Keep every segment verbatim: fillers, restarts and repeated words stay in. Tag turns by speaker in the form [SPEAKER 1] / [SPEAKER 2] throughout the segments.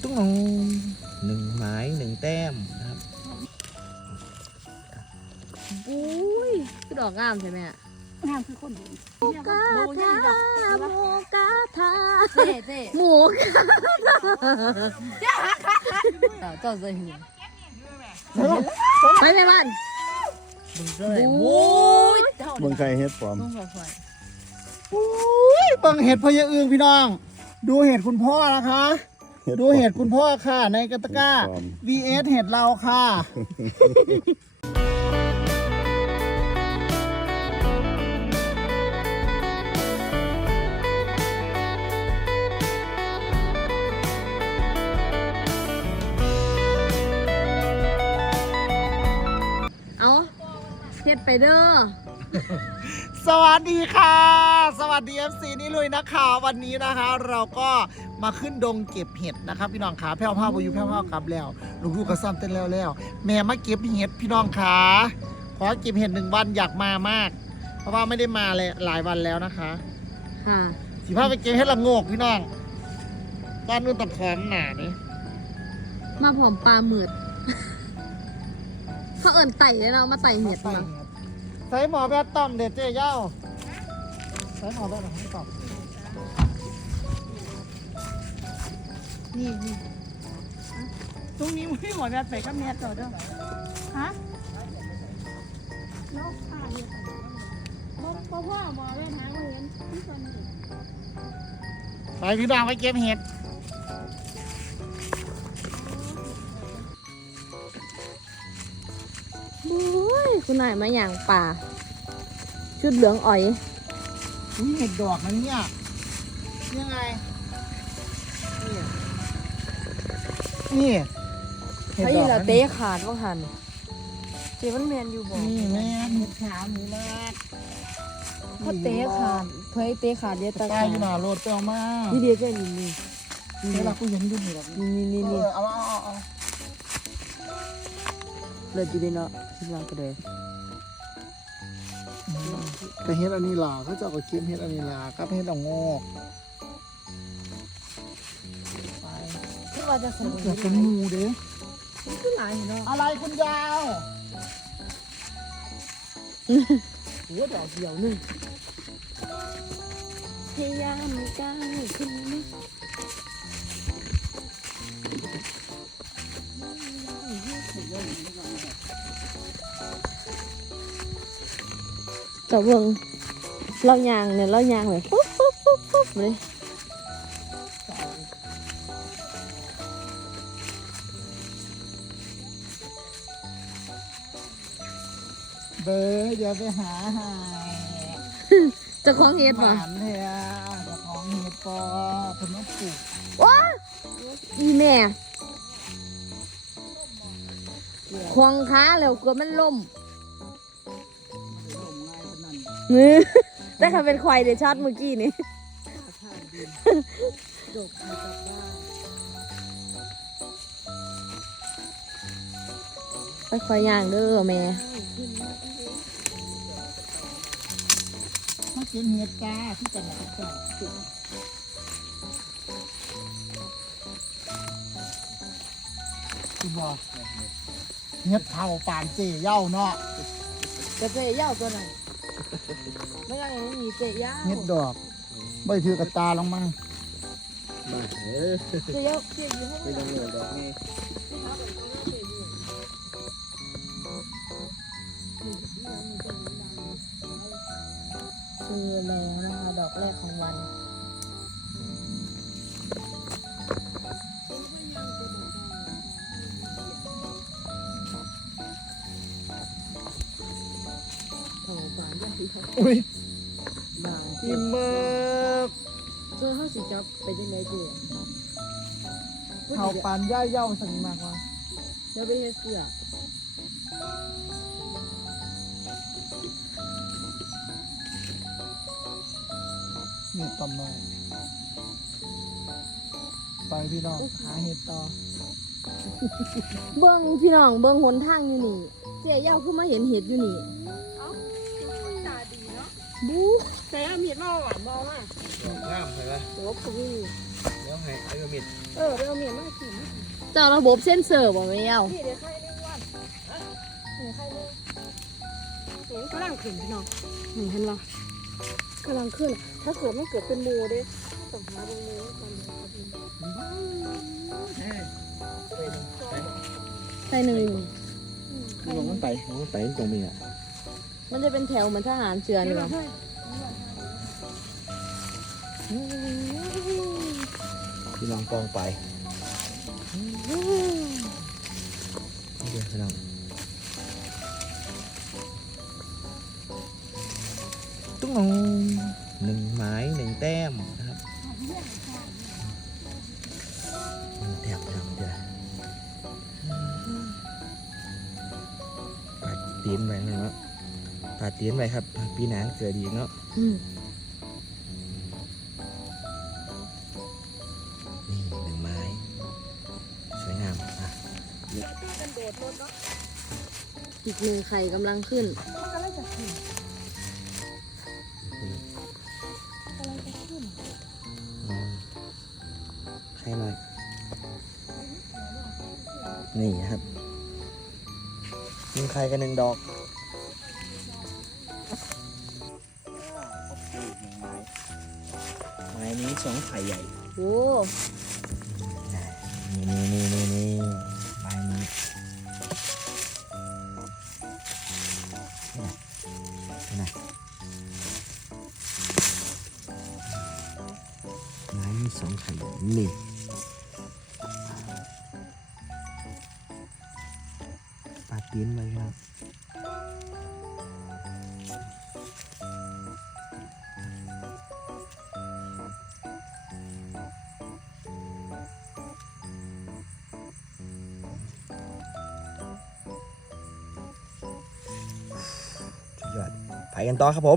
[SPEAKER 1] ตุ้งหนึ่งไม้หนึ่งแต้มนะครับ
[SPEAKER 2] บุ้ยคือดอกงามใช่ไหมอ่ะ
[SPEAKER 3] งามคือคนดู
[SPEAKER 2] หมูกระทะหมูกระทะเจ๊เจ๊หมูกระทะเจ้าใจหิวไปแม่บ้านบุ้ยบุ้ย
[SPEAKER 4] เมืองไทยเฮ็ดปลอม
[SPEAKER 2] ต้องบอกไฟ
[SPEAKER 1] อุ้ยบังเห็ดพะยะอึงพี่น้องดูเห็ดคุณพ่อนะคะดูเห็ดคุณพ่อค่ะในกระตะกร้า วี เอส เห็ดเราค่ะ
[SPEAKER 2] เอาเห็ดไปเด้อ
[SPEAKER 1] สวัสดีค่ะสวัสดี เอฟ ซี นี่ลุยนะคะวันนี้นะคะเราก็มาขึ้นดงเก็บเห็ดนะครับพี่น้องขาแพ้วผ้าบอยู่แพ้วผ้ากลับแล้วลูกๆก็ซ้ำเต้นแล้วแล้วแม่มาเก็บเห็ดพี่น้องขาขอเก็บเห็ดหนึ่งวันอยากมามากเพราะว่าไม่ได้มาเลยหลายวันแล้วนะคะ
[SPEAKER 2] ค่ะ
[SPEAKER 1] สิพาไปเก็บเห็ดละโงกพี่น้องด้านนู้นตะขอมหนานี่
[SPEAKER 2] มาผอมปลาหมืดเขาเอิญไต่เลยเรามาไต่เห็ดมา
[SPEAKER 1] ใส่หมอแบบต้อมเด็ดเจ๊เย้าใส่หมอแบบไหนต้อม
[SPEAKER 3] นี่นี่ตรงนี้ไม่หมดแบบไปก็แม่ต่อเด้อฮะแล้วผ่านเนี่ยบ่บ่พ่อหมอแบบหาเงินที่ตอนนี้
[SPEAKER 1] ไปพี่น้องไปเก็บเห็ด
[SPEAKER 2] บุ้ยคุณนายมาอย่างป่าชุดเหลืองอ่อย
[SPEAKER 1] อุ้ยเห็ดดอกนะเนี่ยยังไงนี่นี่
[SPEAKER 2] เฮ้ยเราเตะขาดว่าหันเจ๊มันแมนอยู่บ่
[SPEAKER 1] นี่แม่เห็ดขาวหมูมาก
[SPEAKER 2] เขาเตะขาดเฮ้ยเตะขาดเดียวตา
[SPEAKER 1] ตายอยู่หน้าโรดเปรี้ยวมาก
[SPEAKER 2] นี่เดียวแค่นี้นี่
[SPEAKER 1] นี่เรากูเห็นอยู่นี่แบบ
[SPEAKER 2] นี่นี่นี่
[SPEAKER 1] เอาเอาเอา
[SPEAKER 2] เลิศอยู่ดีเนาะที่ร้านก็เลย
[SPEAKER 1] แต่เห็ดอันนี้ล่ะเขาจะเอาเก็บเห็ดอันนี้ล่ะกับเห็ดดอกงอกไป
[SPEAKER 2] ที่ว่าจะสนุก
[SPEAKER 1] อยากเป็นหมูเด้
[SPEAKER 2] ขึ้นหลายเนาะ
[SPEAKER 1] อะไรคุณยาว
[SPEAKER 2] โอ้ดอกเดียวนึงพยายามไม่กล้าขึ้นนี่แต่เบิ่งเรายางเนี่ยเรายางเลยปุ๊บปุ๊บปุ๊บปุ๊บเลย
[SPEAKER 1] เบอร์อย่าไปหาหา
[SPEAKER 2] จะคล้องเห็ดป่ะ
[SPEAKER 1] หานเฮียจะคล้องเห็ดปอคุณต้องปลูก
[SPEAKER 2] ว้าอีแม่ควงขาแล้วกลัวมันล่มแต่เขาเป็นควายเดชอดเมื่อกี้นี่ไปควายย่างเด้อแม่
[SPEAKER 1] มาเก็บเห็ดจ้าที่จังหวัดจ้าคุณบอกเห็ดเผาปานเจเย้าเนาะ
[SPEAKER 2] จะเจเย้าตัวไหนไม่ยังไม่มีเจเย้า
[SPEAKER 1] เห็ดดอกใบถือกระตาลงมา
[SPEAKER 4] มาเออ
[SPEAKER 2] เจเย้าเจเย้า
[SPEAKER 4] ไม่ต้องเงินดอกนี่
[SPEAKER 2] คือแล้วนะคะดอกแรกของวัน
[SPEAKER 1] อุ้ย
[SPEAKER 2] บาง
[SPEAKER 1] อิ่มมาก
[SPEAKER 2] เจอเขาสิจับไปยังไงเจ
[SPEAKER 1] เขาปานย่าเย้าสั่งมากว่า
[SPEAKER 2] เดี๋ยวไปเฮ็ดเสื้อ
[SPEAKER 1] นี่ต่อมาไปพี่น้องหาเห็ดต่อ
[SPEAKER 2] เบิ้งพี่น้องเบิ้งหนทางอยู่นี่เจ๊เย้าคือมาเห็นเห็ดอยู่นี่
[SPEAKER 3] เอ้าตาดีเนาะ
[SPEAKER 2] บู
[SPEAKER 3] แต่เห็ดนอกหวานมองอ่ะ
[SPEAKER 4] งามเลยนะ
[SPEAKER 2] จบก็มี
[SPEAKER 4] เดี๋ยวให้ไอ้ก็มิด
[SPEAKER 3] เออเดี๋ยวเมียมากิน
[SPEAKER 2] เจ้าระบบเซ็นเซอร์บ่แม่เอ้า
[SPEAKER 3] นี่เดี๋ยวใครเลี้ยงวันเดี๋ยวใครเลี้ยงเห็นกำลังขึ้นพี่น้องเห็นปะกำลังขึ้นถ้าเกิดไม่เกิดเป็นมูเด้ต้องหาเป็นมูก่อนเลย
[SPEAKER 2] ใส่หนึ่ง
[SPEAKER 4] ลงมันไปลงมันไปตรงนี้อ่ะ
[SPEAKER 2] มันจะเป็นแถวเหมือนทหารเชือนี่ป่ะ
[SPEAKER 4] พี่น้องกองไปเดี๋ยวพี่น้องตุ้งงหนึ่งไม้หนึ่งแต้มนะครับแต้มพี่น้องเดี๋ยวปาดตีนไปเนาะปาดตีนไปครับปีหน้าเกิดดีเนาะ
[SPEAKER 2] อืม
[SPEAKER 4] นี่หนึ่งไม้สวยงามอ่ะ
[SPEAKER 2] อีกหนึ่งไข่กำลังขึ้น
[SPEAKER 4] อืมใครหน่อยนี่ครับหนึ่งไข่กับหนึ่งดอกไม้นี้สองไข่ใหญ่
[SPEAKER 2] โอ้
[SPEAKER 4] นี่นี่นี่นี่นี่ไม้นี้นี่นะไม้นี้สองไข่ใหญ่นี่ปลาตีนไปครับ สุดยอดไปกันต่อครับผม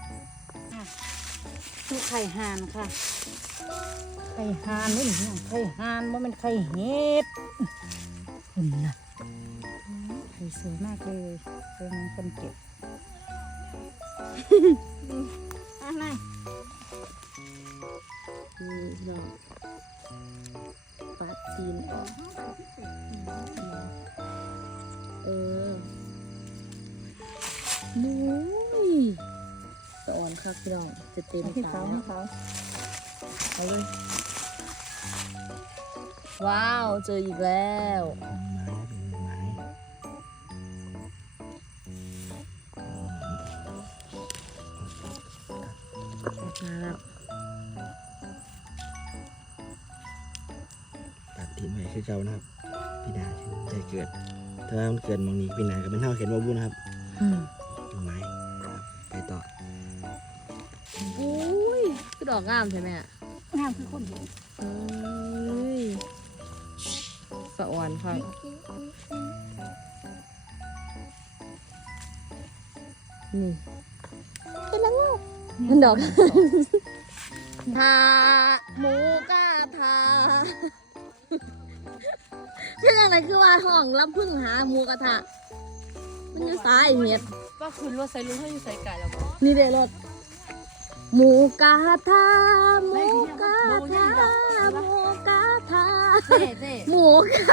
[SPEAKER 3] นี่ไข่ห่านค่ะไข่ห่านนี่น้องไข่ห่านว่ามันไข่เห็ดคุณนะไข่สวยมากเลยเป็นคนเก็บอะไร
[SPEAKER 2] นี่เนาะปาดตีนออกเออมุ้ยสอนค่ะพี่น้องจะเต็ม
[SPEAKER 3] ที่
[SPEAKER 2] ตา
[SPEAKER 3] เขา
[SPEAKER 2] แล้
[SPEAKER 3] ให้
[SPEAKER 2] ว
[SPEAKER 3] เขา
[SPEAKER 2] เอาเลยว้าวเจออีกแล้ว
[SPEAKER 4] ไม้เป็นไม้
[SPEAKER 2] มาแล้ว
[SPEAKER 4] ตัดทิ้งไว้คือเก่านะครับพี่นาใจเกิดถ้ามันเกิดมองนี้พี่นาก็เป็นเท่าเขียนว่าบุนะครับ
[SPEAKER 2] อืม
[SPEAKER 4] เป็นไม้ครับไปต่อ
[SPEAKER 2] อุ้ยคือดอกงามใช่ไหมอ่ะ
[SPEAKER 3] งามคือคนเห็น
[SPEAKER 2] เอ้ยสะอ่อนค่ะนี่เป็นแล้วมันดอกทาหมูกาทาชื่ออะไรคือว่าห้องรับพึ่งหาหมูกระทะมันอยู่ซ้ายเห็ด
[SPEAKER 3] ก็คือรถใส่ลุงให้อยู่ใส่ไก่แล้วก็
[SPEAKER 2] นี่เด้รถหมูกาทาหมูกาทาหมูกาทา
[SPEAKER 3] เจ๊เจ๊
[SPEAKER 2] หมูกา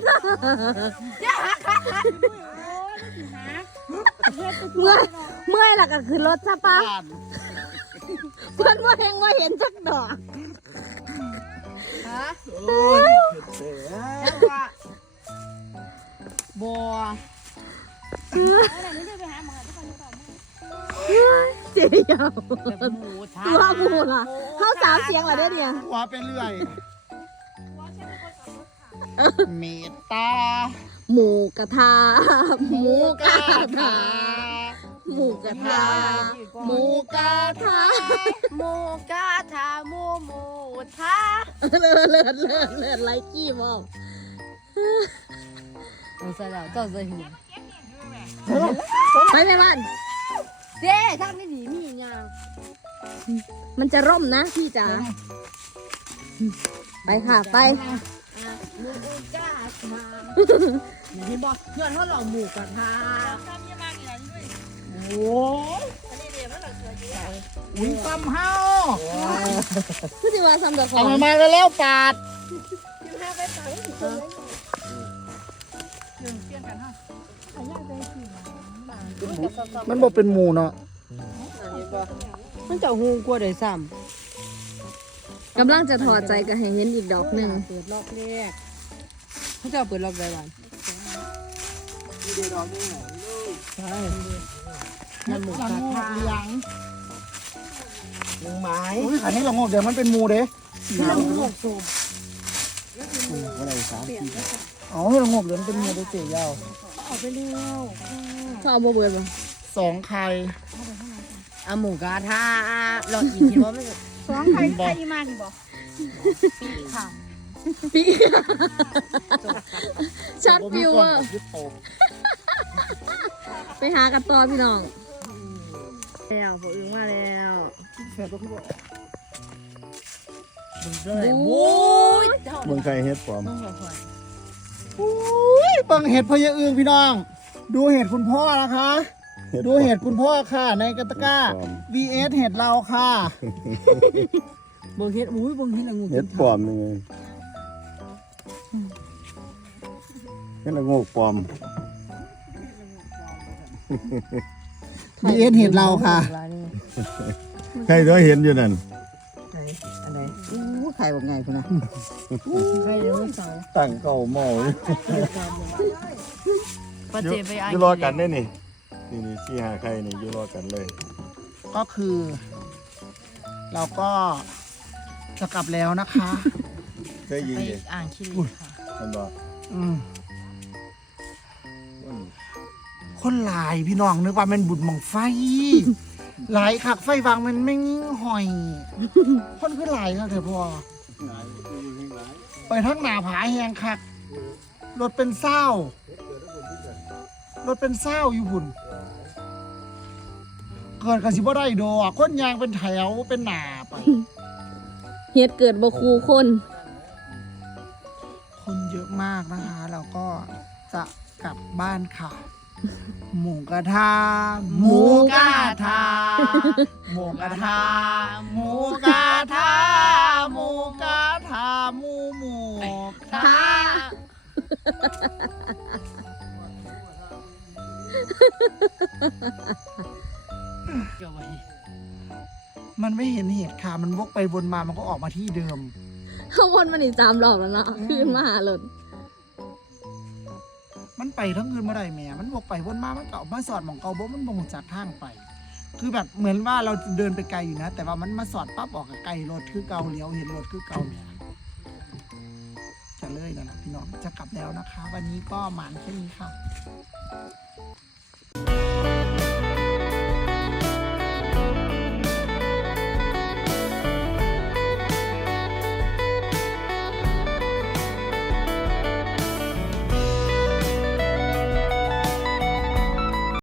[SPEAKER 2] เมื่อยเมื่อยแล้วก็ขึ้นรถซะปะ
[SPEAKER 1] ผ่าน
[SPEAKER 2] เพื่อนว่าเห็นว่าเห็นจักดอก
[SPEAKER 3] ฮะ
[SPEAKER 1] โอ้ย
[SPEAKER 3] แล้วว่าบัวอะไรไม่ได้ไปหาหมอที่ก่อนที่ก่อน
[SPEAKER 2] เจียว
[SPEAKER 3] หมูทา
[SPEAKER 2] ตัวหมูล่ะเข้าสามเสียงเหรอเด้อเนี่ย
[SPEAKER 1] หัวไปเรื่อยเมตตา
[SPEAKER 2] หมูกระทะห
[SPEAKER 1] ห
[SPEAKER 2] มู
[SPEAKER 1] มู
[SPEAKER 2] ก
[SPEAKER 1] กา
[SPEAKER 2] ระทะ
[SPEAKER 1] ทา
[SPEAKER 2] หมูกระทะหมูกระทะ
[SPEAKER 3] หมูกาทาหมูหมูทา
[SPEAKER 2] เลิศเลิศเลิศเลิศไลกี้มองเอาใส่แล้วเจ้าใส่หินไปแม่บ้านเจ๊ทางนี้หนีมีงามันจะร่มนะพี่จ๋าไปค่ะไป
[SPEAKER 3] หมูกาทาอย่างที่บอกเพื่อนเขาหลอกหมูกระทาโอ้อันนี้เดี๋ยวมันหลอกเสือ
[SPEAKER 1] อุ้ยซ้ำเฮา
[SPEAKER 2] คือสิว่าซ้ำกับขอ
[SPEAKER 1] เอา
[SPEAKER 2] ง
[SPEAKER 1] มามาแล้วๆปาดมันบอกเป็นหมูเนาะ
[SPEAKER 3] มันเจ้าหูกลัวได้ซ้
[SPEAKER 2] กำลังจะถอดใจกับให้เห็นอีกดอกหนึ่ง
[SPEAKER 3] ำเปิดรอบแรกเขาเจ้าเปิดรอบใดบ้านใช่มันหมูกระทะ
[SPEAKER 1] เลี้ยงเลี้ยงไม้อุ้ยขันนี้เรางอกเดี๋ยวมันเป็นหมูเด้
[SPEAKER 3] มันหมูสูบ
[SPEAKER 4] อะไรสามสี่
[SPEAKER 1] อ๋อเรางอกเดี๋ยวมันเป็นหมูเด้เจ๋ยาว
[SPEAKER 3] ออกไปเร็ว
[SPEAKER 2] เขาเอาบ่เบิดบ่
[SPEAKER 1] สองไข่
[SPEAKER 3] เอาหมูกระทะเราอีกทีว่ามันสองใครใครมาดิบอกค่ะ
[SPEAKER 2] ปีชัดฟิวเวอร์ไปหากันต่อพี่น้องแล้วพวกอึ้งมาแล้ว
[SPEAKER 3] เลย
[SPEAKER 2] โอ้ย
[SPEAKER 4] เมืองไทยเฮ็ดปลอม
[SPEAKER 1] อุ้ยบังเห็ดพะยะอึงพี่น้อง ดูเห็ดคุณพ่อนะคะ ดูเห็ดคุณพ่อค่ะในกระตะกร้า วี เอส เห็ดเราค่ะ
[SPEAKER 3] บงเฮ็ดอุ้ยบงเฮ็ดละงู
[SPEAKER 5] เฮ็ดปลอมนี่ไงเฮ็ดละโงกปลอม
[SPEAKER 1] วี เอส เห็ดเราค่ะ
[SPEAKER 5] ใครก็เห็นอยู่นั่น
[SPEAKER 3] อะไรอู้ไข่แบบไงคุณนะไข่เดี๋ยวเสา
[SPEAKER 5] ตั้งเก้าหม้ออยู่
[SPEAKER 3] ปะเจไปอ่าน
[SPEAKER 5] อยู่รอกันได้นี่นี่นี่สี่ห้าใครนี่อยู่รอกันเลย
[SPEAKER 1] ก็คือ เราก็จะกลับแล้วนะคะ
[SPEAKER 5] เคยยิง
[SPEAKER 3] ไป
[SPEAKER 5] ดิ
[SPEAKER 3] อ่านคิริค่ะ
[SPEAKER 5] มันบอก
[SPEAKER 1] อืมคนหลายพี่น้องนึกว่ามันบุญหมองไฟ หลายคักไฟวางมันไม่ยิ่งหอย คนคือหลายครับเถอะพ่อไปทั้งหนาผาแหงคักรถเป็นเศร้ารถเป็นเศร้าอยู่พุ่นเกิดกสิบ่ได้ดอกคนยางเป็นแถวเป็นหนาไป
[SPEAKER 2] เฮ็ดเกิดบ่คูคน
[SPEAKER 1] คนเยอะมากนะคะ เราก็จะกลับบ้านค่ะ หมูกระทะหมูกระทะหมูกระทะหมูกระทะหมูกระทะหมูหมูกระทะมันไม่เห็นเหตุค่ะ มันวกไปวนมามันก็ออกมาที่เดิม
[SPEAKER 2] เขาวนมันอีกสามรอบแล้วเนาะคืนมาหาหล่น
[SPEAKER 1] มันไปทั้งคืนมาได้แหม่มันวกไปวนมา มันก็ออกมาสอดหมองเกาบ่มันบ่งจากทางไป คือแบบเหมือนว่าเราเดินไปไกลอยู่นะ แต่ว่ามันมาสอดปั๊บออกกับไกลรถคือเกาเลี้ยวเห็นรถคือเกาเนี่ยจะเลยแล้วนะพี่น้องจะกลับแล้วนะคะ วันนี้ก็หมานแค่นี้ค่ะ